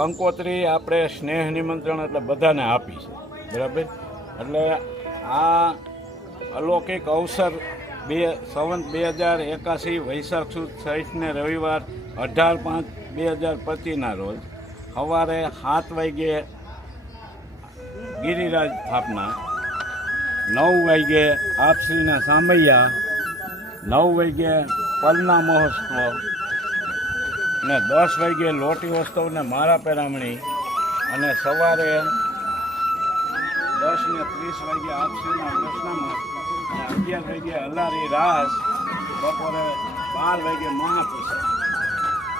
કંકોત્રી આપણે સ્નેહ નિમંત્રણ એટલે બધાને આપી છે, બરાબર. એટલે આ અલૌકિક અવસર સંવત 2081 વૈશાખ સુદ સહિતને રવિવાર 18/5/2025ના રોજ સવારે 7 વાગ્યે ગિરિરાજ સ્થાપના, 9 વાગ્યે આપશ્રીના સામૈયા, 9 વાગ્યે પલના મહોત્સવ ને 10 વાગ્યે લોટી ઉત્સવ ને મારા પેરામણી, અને સવારે 10 ને 30 વાગ્યે આપશ્રીના વૈષ્ણવ, 11 વાગ્યે હલારી રાસ, બપોરે 12 વાગ્યે મહાપ્રસાદ,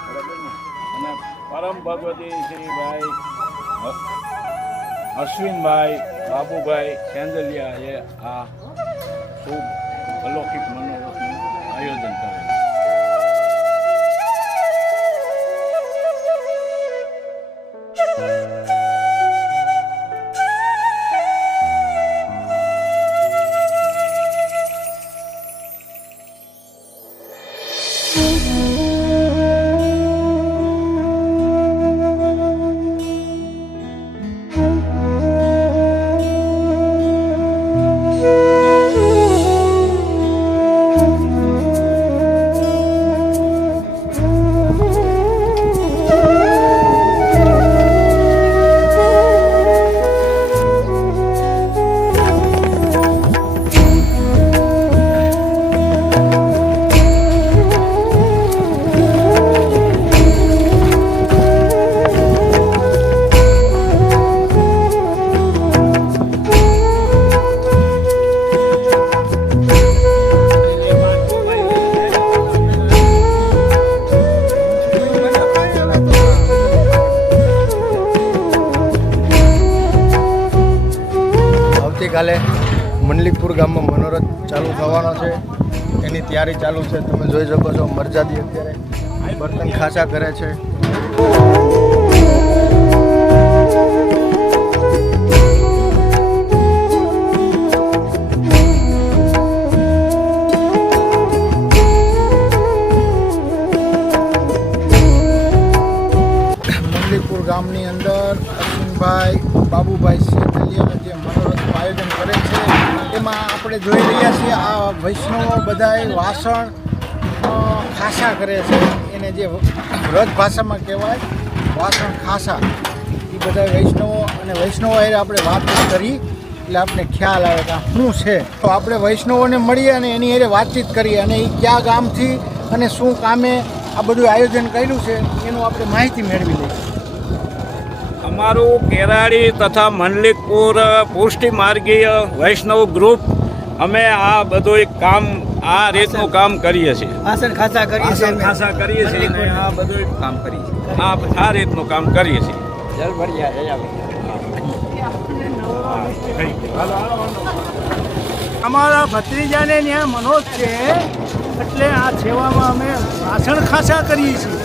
બરાબર ને. અને પરમ ભગવતી શ્રીભાઈ અશ્વિનભાઈ બાબુભાઈ સેંદલિયાએ આ ખૂબ અલૌકિક મનોરથનું આયોજન કરેલું. આવતીકાલે મંડલીકપુર ગામમાં મનોરથ ચાલુ થવાનો છે, એની તૈયારી ચાલુ છે. તમે જોઈ શકો છો મરજાદી અત્યારે બર્તન ખાસા કરે છે. મંડલીકપુર ગામની અંદર અશ્વિનભાઈ બાબુભાઈ સેંદલિયા જે મનોરથનું આયોજન કરે છે, એમાં આપણે જોઈ રહ્યા છીએ આ વૈષ્ણવો બધાએ વાસણ ખાસા કરે છે. એને જે વ્રજ ભાષામાં કહેવાય વાસણ ખાસા, એ બધા વૈષ્ણવો, અને વૈષ્ણવો એ આપણે વાત કરી એટલે આપણે ખ્યાલ આવે કે શું છે. તો આપણે વૈષ્ણવોને મળીએ અને એની હારે વાતચીત કરીએ, અને એ કયા ગામથી અને શું કામે આ બધું આયોજન કર્યું છે એનું આપણે માહિતી મેળવી લઈએ. અમારું કેરાડી તથા મંડલીકપુર પુષ્ટિ માર્ગીય વૈષ્ણવ ગ્રુપ, અમે આ બધું કામ આ રીતનું કામ કરીએ છીએ. વાસણ ખાસા કરીએ છીએ, ખાસા કરીએ છીએ અને આ બધું કામ કરીએ છીએ. આ રીતનું કામ કરીએ છીએ. અમારા ભત્રીજાને ત્યાં મનોજ છે, એટલે આ સેવામાં અમે વાસણ ખાસા કરીએ છીએ.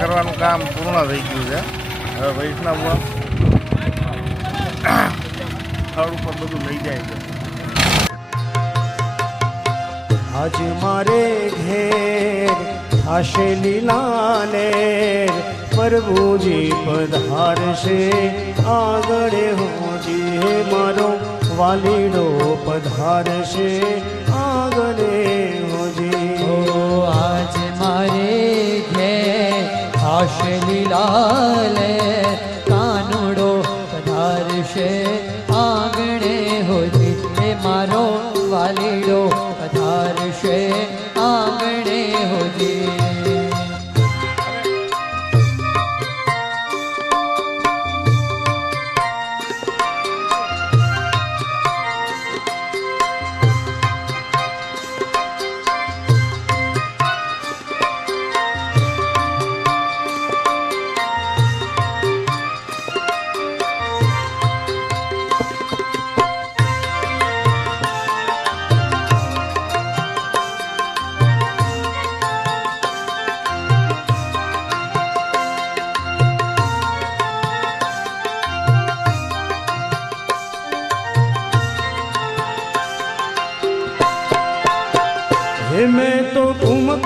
કરવાનું કામ પૂર્ણ થઈ ગયું છે. હવે વૈષ્ણવ સ્થળ ઉપર બધું લઈ જાય છે. આજ મારે ઘેર આશે લીલાને પ્રભુજી પધારશે આગળ હોજી, હે મારો વાલીડો પધારશે આગળ હોજી. આજ મારે ઘેર આશે લીલાલે કાનુડો પધારશે આંગણે હોજી, હે મારો વાલીડો પધારશે આંગણે હોજી.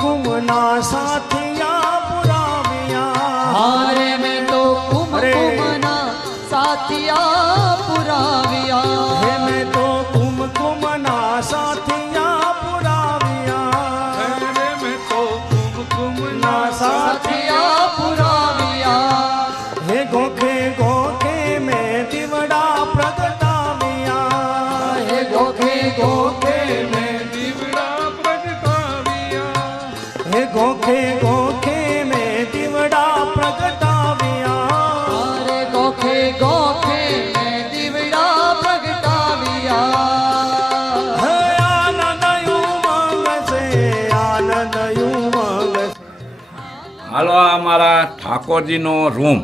કુમકુમના સાથિયા પુરાવ્યા હારે મેં તો કુમકુમના સાથિયા પુરાવ્યા હે મેં તો કુમકુમના સાથિયા પુરાવ્યા હે મેં તો કુમકુમના સાથિયા પુરાવ્યા હે ગોખે ગોખે મેં દીવડા પ્રગટાવ્યા હે ગોખે ગોખે મેં દીવડા પ્રગટાવ્યા હે ગોખે ગોખે મેં દીવડા પ્રગટાવ્યા હારે ગોખે ગોખે મેં દીવડા પ્રગટાવ્યા હે આનંદ ઉમંગ છે આનંદ ઉમંગ છે. હાલો આ અમારા ઠાકોરજીનો રૂમ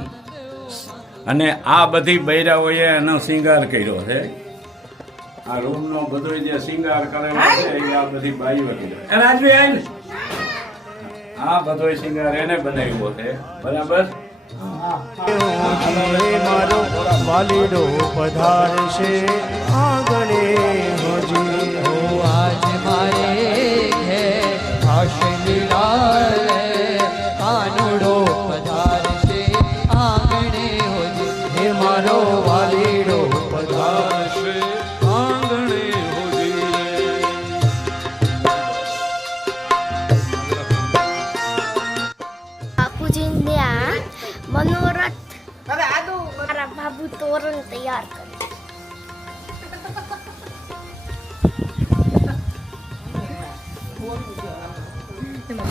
અને આ બધી બૈરાઓએ એનો શિંગાર કર્યો છે. આ રૂમનો બધો જે શિંગાર કરેલો છે એ આ બધી બાઈઓ કર્યો. આ બધો શિંગાર એને બનાવ્યો છે. બરાબર. મારો વાલીડો પધારશે આંગણે હજી ઓ આજ મારે ઘેર આવશે લાલ કાનુડો પધારશે આંગણે હોજે હે મારો વાલીડો પધારશે આંગણે હોજી બાપુજીને આ મનોરથ મારા બાબુ તોરણ તૈયાર કરે.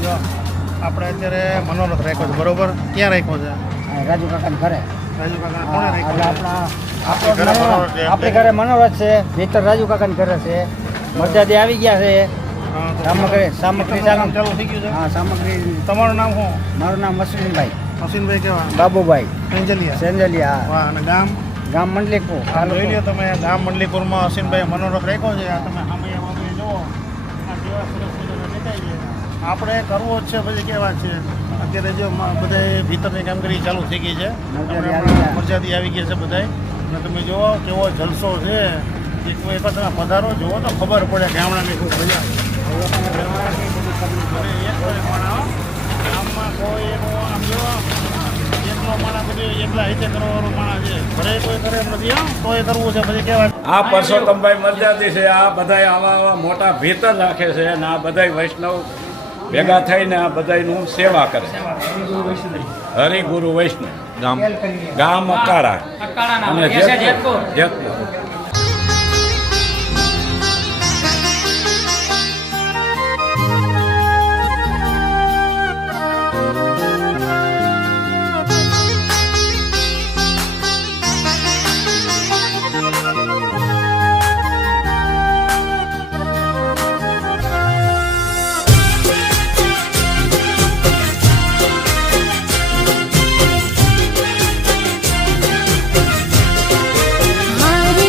જો આપણે અત્યારે મનોરથ રાખ્યો છે બરોબર. ક્યાં રાખ્યો છે? રાજુ કાકાને ઘરે રાજુ કાકા કોણે રાખ્યો એટલે છે? આપણા આપણે ઘરે મનોરથ છે. ભીતર રાજુ કાકાને ઘરે છે. મરજાદી આવી ગયા છે. હા, તો સામગ્રી કામ ચાલુ થઈ ગયું છે. હા સામગ્રી. તમારું નામ શું? મારું નામ મસલીનભાઈ મસીનભાઈ કેવા? બાબુભાઈ અંજલિયા. સેન્જલિયા વાહ. અને ગામ ગામ મંડલીપુર આ જોઈ લ્યો તમે, ગામ મંડલીપુરમાં અસીનભાઈ મનોરથ રાખ્યો છે. આ તમે સામે જુઓ, આ કેવા સરસ મજાના દેખાય છે. આપણે કરવો જ છે, પછી કેવા છે અત્યારે જો બધાય ભીતરની કામગીરી ચાલુ થઈ ગઈ છે. મરજાદી આવી ગઈ છે બધાય. અને તમે જુઓ કેવો જલસો છે. એક વખત તમે પધારો જુઓ તો ખબર પડે ગામડાની ખૂબ મજા. અને એક કોઈ માણસ ગામમાં કોઈ એનો આમ જો એકલો માણસ બધું એકલા રીતે કરવાનો માણસ છે. ઘરે કોઈ કરે એમ નથી. તો એ કરવું છે પછી કેવા આ પરસોત્તમભાઈ મરજાદી છે. આ બધાય આવા આવા મોટા ભીતર રાખે છે અને આ બધાય વૈષ્ણવ ભેગા થઈને આ બધાયનું સેવા કરે. હરિગુરુ વૈષ્ણવ ગામ અકાળા અને જેતપુર. હારે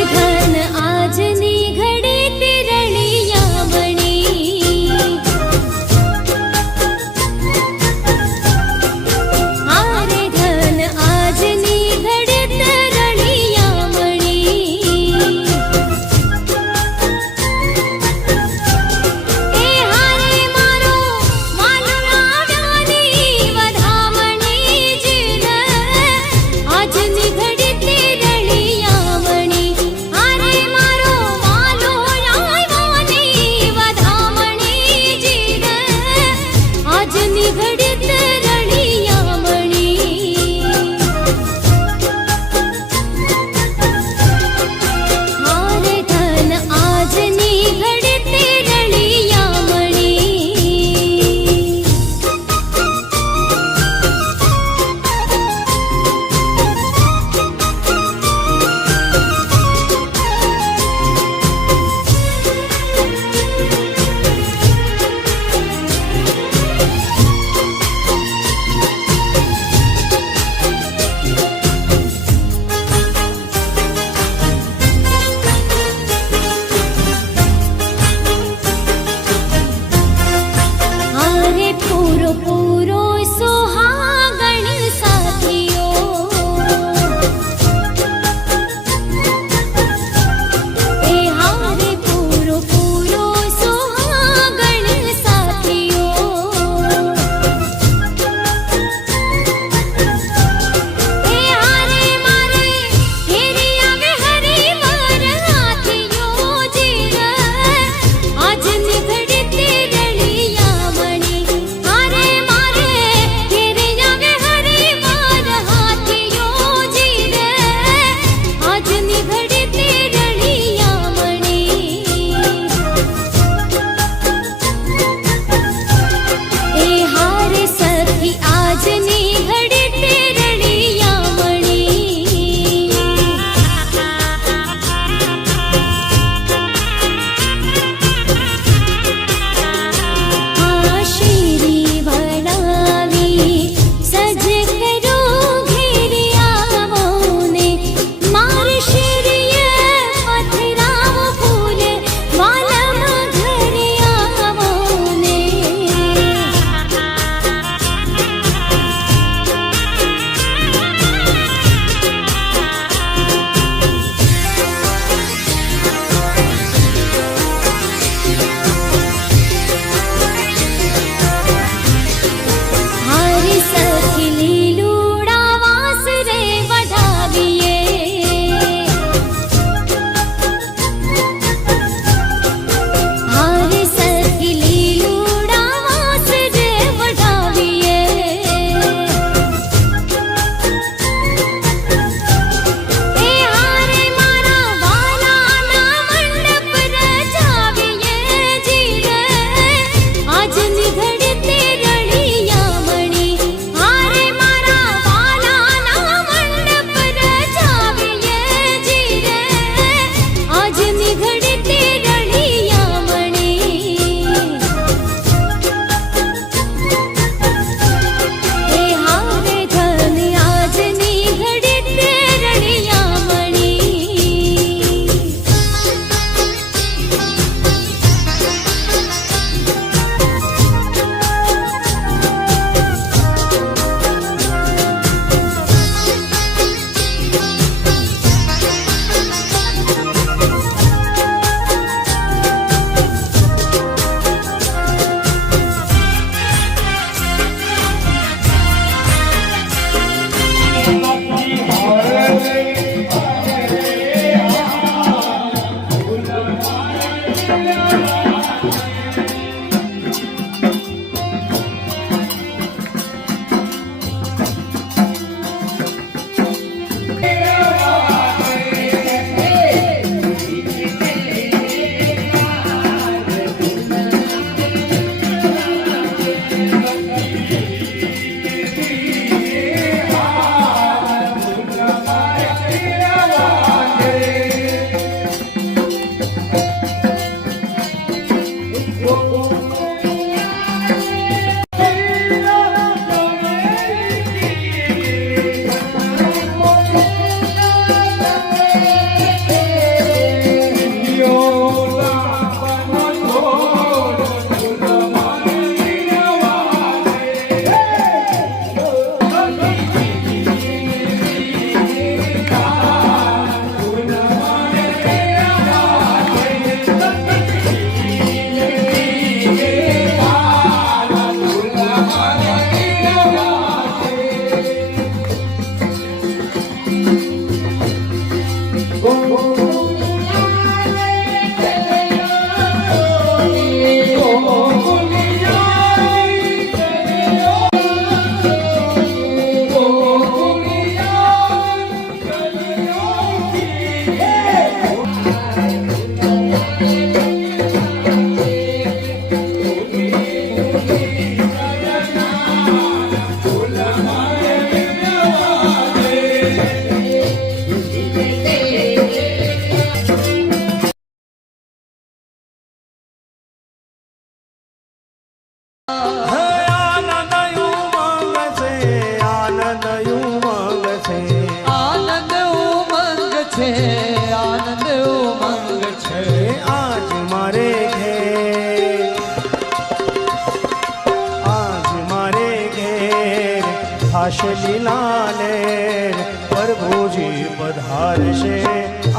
લીલાને પ્રભુજી પધારશે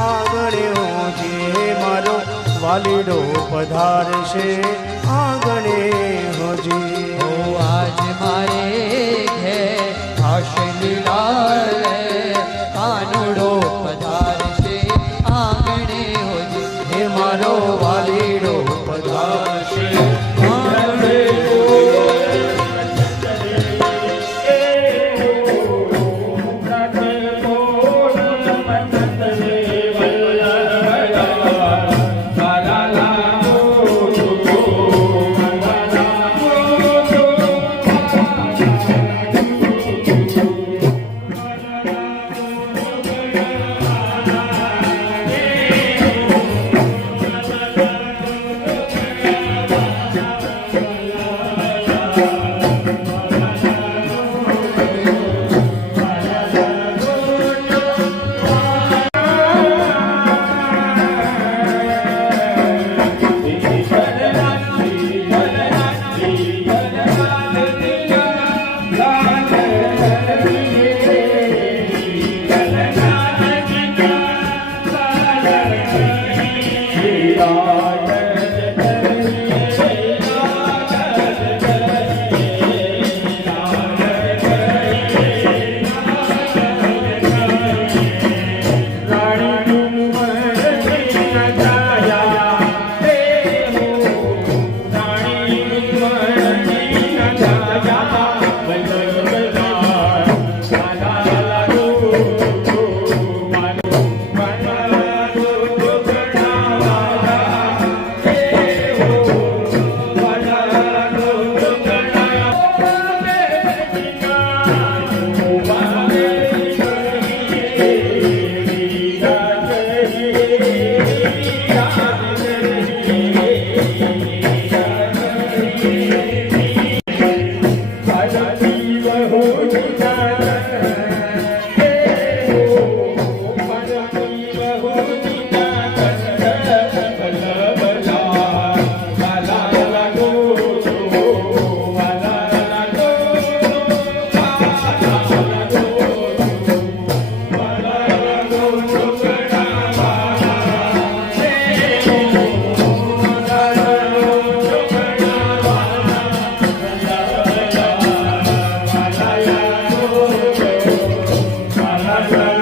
આગણે હોજી મારો વાલીડો પધારશે આગણે હોજી ઓ આજ મારે ઘેર થશે લીલા કાનુડો પધારશે આંગણે હોજી હે મારો વાલીડો પધારશે આગણે Bye.